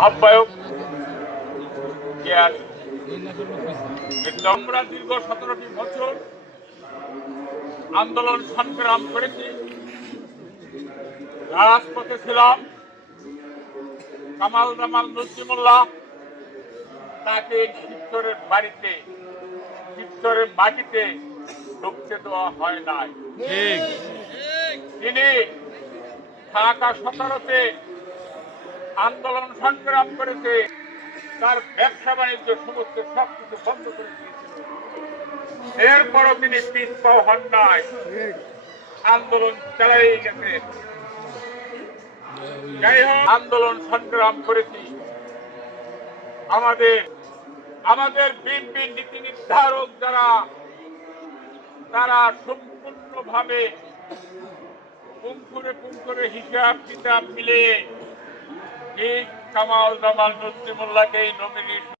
আহ্বায়ক আমরা দীর্ঘ 17টি বছর আন্দোলন সংগ্রাম করেছি, রাজপথে ছিলাম। কামাল জামাল নজরুল্লাহ তাকে শিবচরের বাড়িতে, শিবচরের মাটিতে ঢুকতে দেওয়া হয় নাই। তিনি ঢাকা 17তে আন্দোলন সংগ্রাম করেছে, তার ব্যবসা বাণিজ্য সমস্ত সবকিছু বন্ধ করে দিয়েছিল। এরপরও তিনি পিছপা হন নাই, আন্দোলন চালাই গেছে। যাই হোক, আন্দোলন সংগ্রাম করেছি। আমাদের বিএনপি নীতি নির্ধারক যারা, তারা সম্পূর্ণভাবে পুঙ্খরে হিসাব কিতাব মিলিয়ে ঠিক কামাল জামাল নজরুল্লাহকেই নমিনেশন